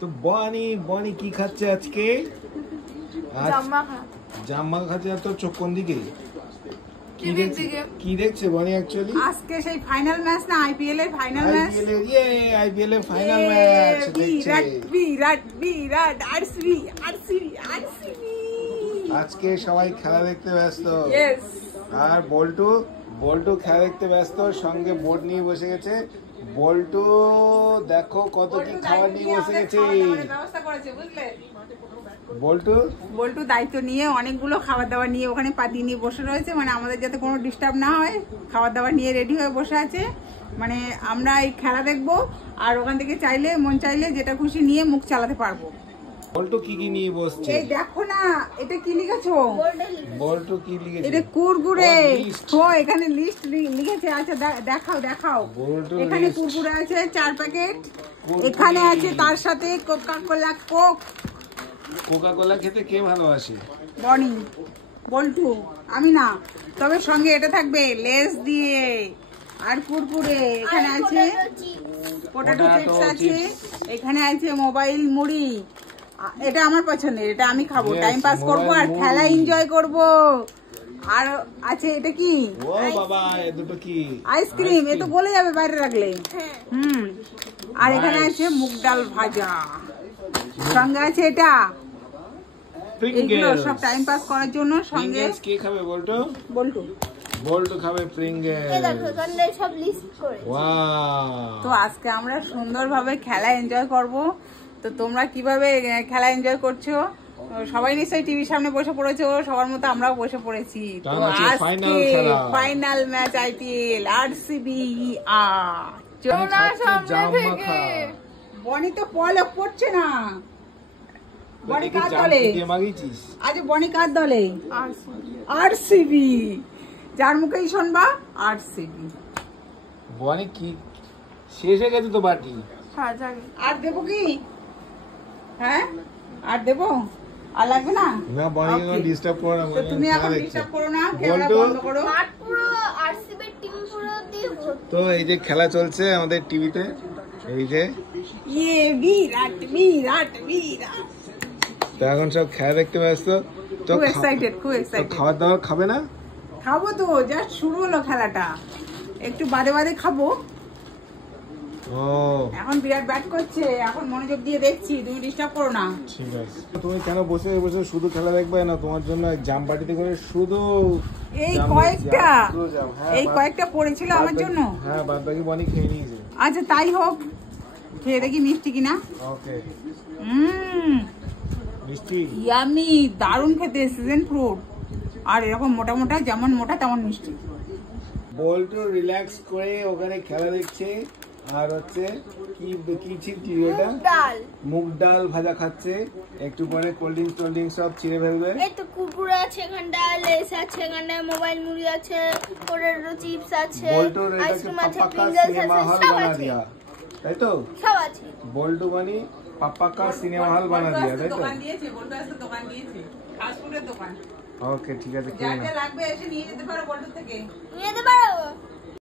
তো বনি বনি কি খাচ্ছে আজকে? জাম্মা খাচ্ছে। তো চোখ কোন দিকে? কি দেখছে বনি অ্যাকচুয়ালি? আজকে সেই ফাইনাল ম্যাচ না, আইপিএল এর ফাইনাল ম্যাচ। আইপিএল এর ফাইনাল ম্যাচ দেখছে। বিরাট আরসিবি। আজকে সবাই খেলা দেখতে ব্যস্ত। ইয়েস। আর বল্টু খেলা দেখতে ব্যস্ত, সঙ্গে বোর্ড নিয়ে বসে গেছে। বল্টু দেখো কত কি খাবার নিয়ে বসে গেছে। ব্যবস্থা করেছে বুঝলে? বল্টু দায়িত্ব নিয়ে অনেকগুলো খাবার দাবার নিয়ে ওখানে পাতি নিয়ে বসে রয়েছে, মানে আমাদের যাতে কোনো ডিস্টার্ব না হয় খাবার দাবার নিয়ে রেডি হয়ে বসে আছে। মানে আমরা এই খেলা দেখবো আর ওখান থেকে মন চাইলে যেটা খুশি নিয়ে মুখ চালাতে পারবো। বল্টু কি নিয়ে বসছে? এই দেখো না, এটা কি লিখেছো? বল্টু কি লিখেছে? এটা কুরকুরে। এখানে লিস্ট লিখেছে। আচ্ছা দেখাও। এখানে কুরকুরে আছে 4 প্যাকেট। এখানে আছে তার সাথে কোকা কোলা খেতে কে ভালোবাসে? বনি, বল্টু, আমি না। তবে সঙ্গে এটা থাকবে লেস দিয়ে আর কুরকুরে। এখানে আছে পটেটো চিপস আছে, এখানে আছে মোবাইল মুড়ি। এটা আমার পছন্দের, এটা আমি খাবো, টাইম পাস করবো আর খেলা এনজয় করবো। আর আছে এটা কি? ও বাবা, এ দুটো কি? আইসক্রিম। এ তো গলে যাবে বাইরে রাখলে। আর এখানে আছে মুগ ডাল ভাজা, সঙ্গে আছে এটা। এগুলো সব টাইম পাস করার জন্য। সঙ্গে কে খাবে? বল্টু খাবে প্রিঙ্গেলস। সব লিস্ট করে। ওয়াও। তো আজকে আমরা সুন্দরভাবে খেলা এনজয় করব। তো তোমরা কিভাবে খেলা এনজয় করছো? সবাই নিশ্চয়ই টিভির সামনে বসে পড়েছো, সবার মতো আমরাও বসে পড়েছি। তো আজকে ফাইনাল ম্যাচ আইপিএল আরসিবি। বনি তো পলক পড়ছে না। বনি কার দলে? আজ বনি কার দলে? আরসিবি। যার মুখেই শুনবা আরসিবি। বনি কি শেষ হয়ে গেছে তো বাটি। আর দেবো কি? হ্যাঁ আর দেবো? আর লাগবে না? না বনি ডিস্টার্ব করো না। তো তুমি এখন ডিস্টার্ব করো না, ক্যামেরা বন্ধ করো। পুরো আরসিবি টিম পুরো দিয়ে। তো এই যে খেলা চলছে আমাদের টিভিতে, এই যে বিরাট। তো এখন সব খেলা দেখতে ব্যস্ত। তো খুব এক্সাইটেড। খাবার দাবার খাবে না? খাবো তো, জাস্ট শুরু হলো খেলাটা, একটু বাদে খাবো। এখন বিরাট ব্যাট করছে, এখন মনোযোগ দিয়ে দেখছি, তুমি ডিস্টার্ব করো না। ঠিক আছে। তুমি কেন বসে শুধু খেলা দেখবে না? তোমার জন্য জাম পার্টিতে করে শুধু এই কয়েকটা পড়েছিল আমার জন্য। হ্যাঁ, বাদ বাকি বনি খেয়ে নিয়েছে। আচ্ছা তাই হোক, খেয়ে দেখি মিষ্টি কিনা। ওকে। মিষ্টি ইয়ামি, দারুণ খেতে, সিজন ফ্রুট। আর এরকম মোটা যেমন মোটা তেমন মিষ্টি। বল্টু রিল্যাক্স করে ওখানে খেলা দেখছে। আর হচ্ছে কি এটা? মুগ ডাল ভাজা খাচ্ছে। একটু পরে কোল্ড ড্রিঙ্কস সব ছিঁড়ে ফেলবে। এই তো কুরকুরে আছে, এখানটা লেস আছে, এখানে মোবাইল মুড়ি আছে, পটেটো চিপস আছে, আইসক্রিম আছে, প্রিঙ্গলস আছে, সব আছে। তাই তো? সব আছে। বল্টু বানি পাপা কা সিনেমা হল বানা দিয়া, তাই তো? দোকান দিয়েছে, বল্টু আজকে দোকান দিয়েছে, ফাস্ট ফুডের দোকান। ওকে, ঠিক আছে। যা লাগবে এসে নিয়ে যেতে পারো বল্টু থেকে। নিয়ে যেতে পারো।